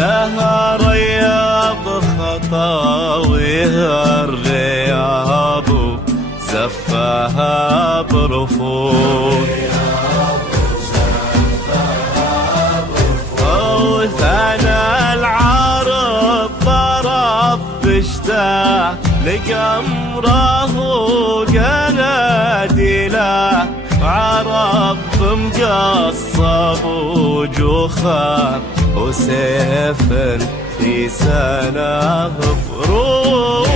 لها رياض خطاويها الرياض زفاها برفوف وثنى العرب ضرب بشتاه لقمره قناديله عرب مقصب وجخام وسيف في سناه بروح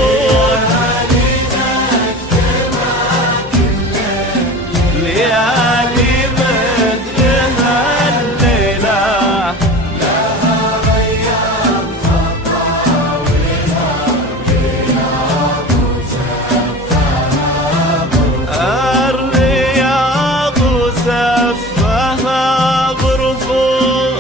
ليالي مثلها الليلة لها رياض خطاويها الرياض زفها الرياض زفها برفوف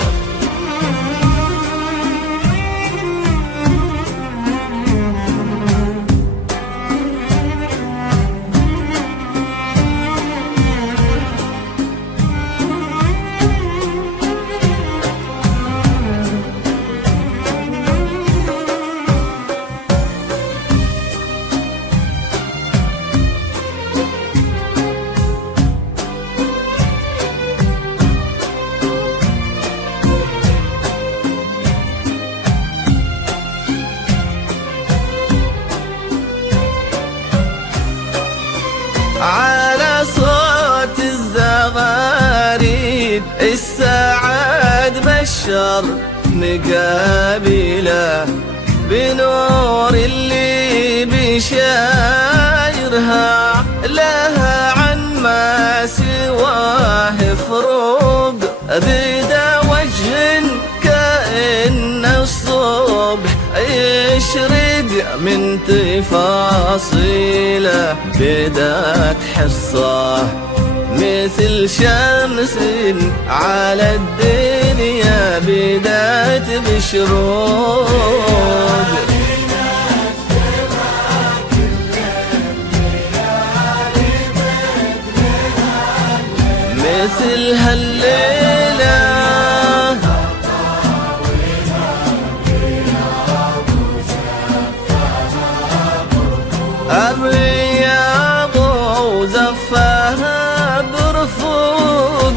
على صوت الزغاريد السعد بشر نقابله بنور اللي بشايرها لها عن ما سواه فروق بدا وجه كأن الصبح يشرد من تفاصيله بدات حصاه مثل شمس على الدنيا بدات بشروق مثل هالليلة الرياض وزفاها برفوق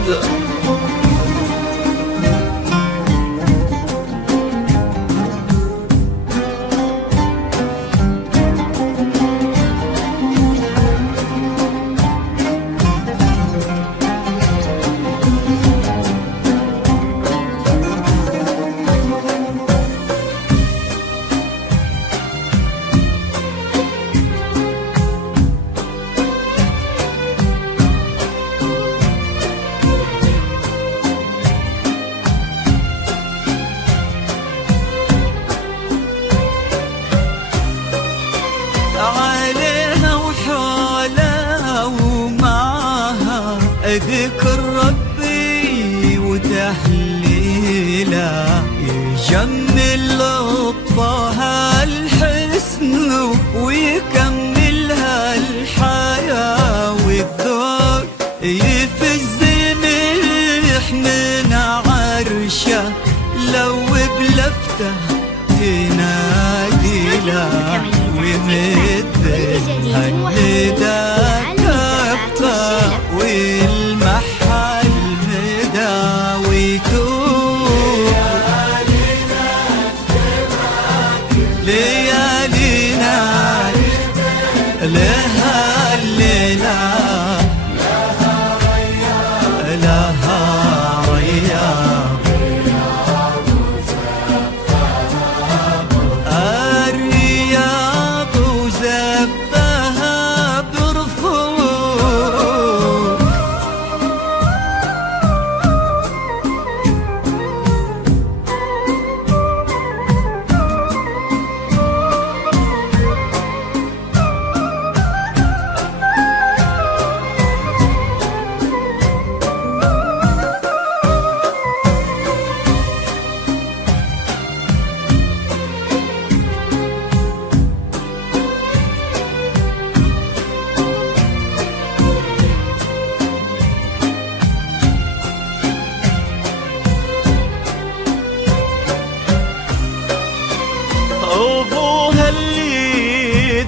عليها وحولها ومعها ذكر ربي وتهليله يجمل لطفها الحسن ويكملها الحياة والذوق يفز ملح من عرشه لو بلفته تنادي له ومد الندى كفه والمحى المدى ويتوب ليالينا لها الليلة لها رياض الرياض وزفها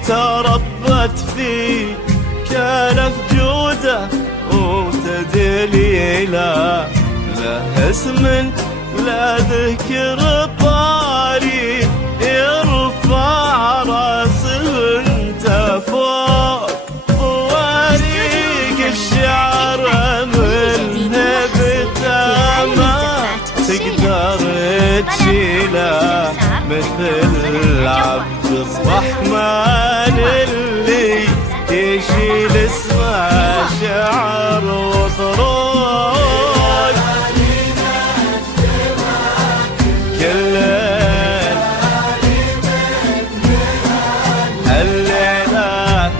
تربت في كنف جوده وتدليله، له اسم لا ذكر طاري يرفع راسه انت فوق طواريق الشعر منه بدا ما تقدر تشيله، مثل عبد الرحمن اللي يشيل اسمه شعر وطروق. كل الليلة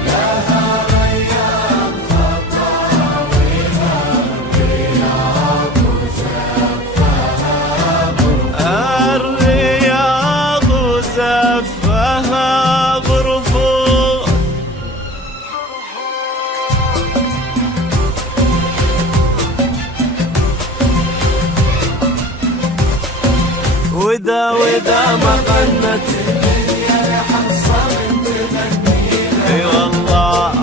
الرياض وسفها غرفوق. ودا ما غنت اي والله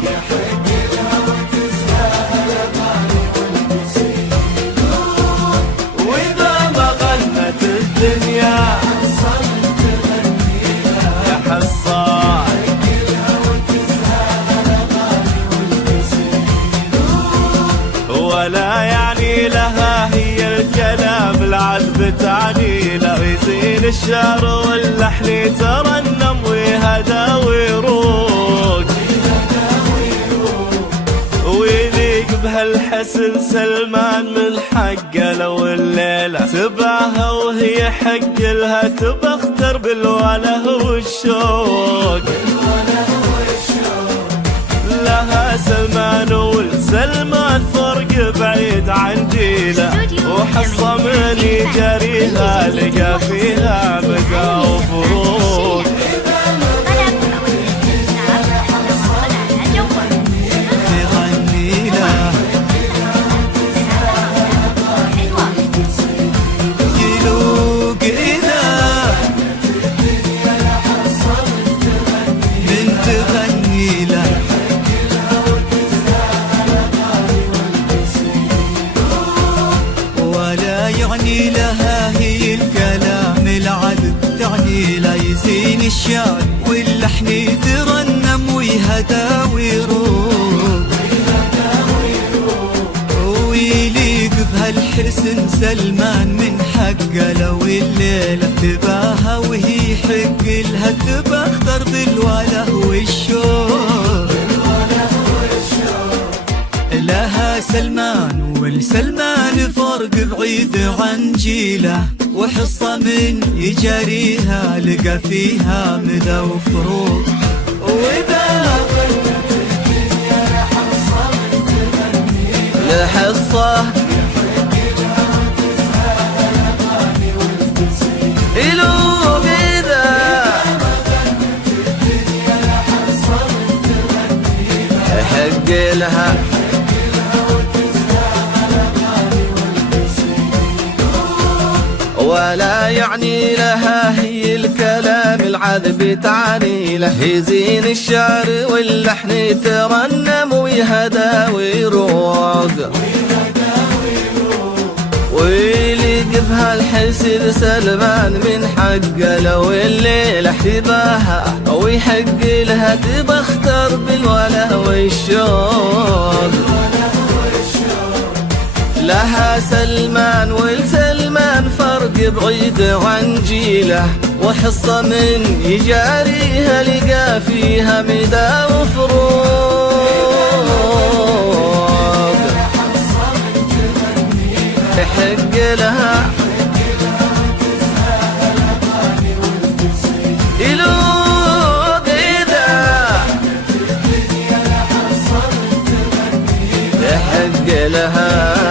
وإذا ما غنت الدنيا يا حصان ولا يعني لها هي الكلام العذب تعني له، يزين الشعر واللحن ترنم ويهدى ويروق، ويليق بهالحسن سلمان من حقه لو الليلة تبعها وهي حق لها تبختر بالوله والشوق. لها سلمان والسلمان فرق بعيد عن جيله، وحصة من يجريها لقى فيها مدى وفروق. تغني له يلوق إذا من تغني له ولا يعني لها هي الكلام العذب تعني لا، يزين الشعر واللحن ترنم ويهدى ويروق، ويليق بهالحسن سلمان من حقه لو الليلة تباها وهي حق لها تبختر بالوله والشوق. لها سلمان والسلمان فرق بعيد عن جيله، وحصة من يجريها لقى فيها مدى وفروق. وإذا لحصة يلوق إذا حق لها ولا يعني لها هي الكلام العذب تعني له، يزين الشعر واللحن ترنم ويهدى ويروق، ويليق بهالحسن سلمان من حقه لو الليلة احتباها ويحق لها تبختر بالوله والشوق. لها سلمان والسلمان فرق بعيد عن جيله، وحصة من يجاريها لقى فيها مدى وفروق. يحق لها يلوق إذا يحق لها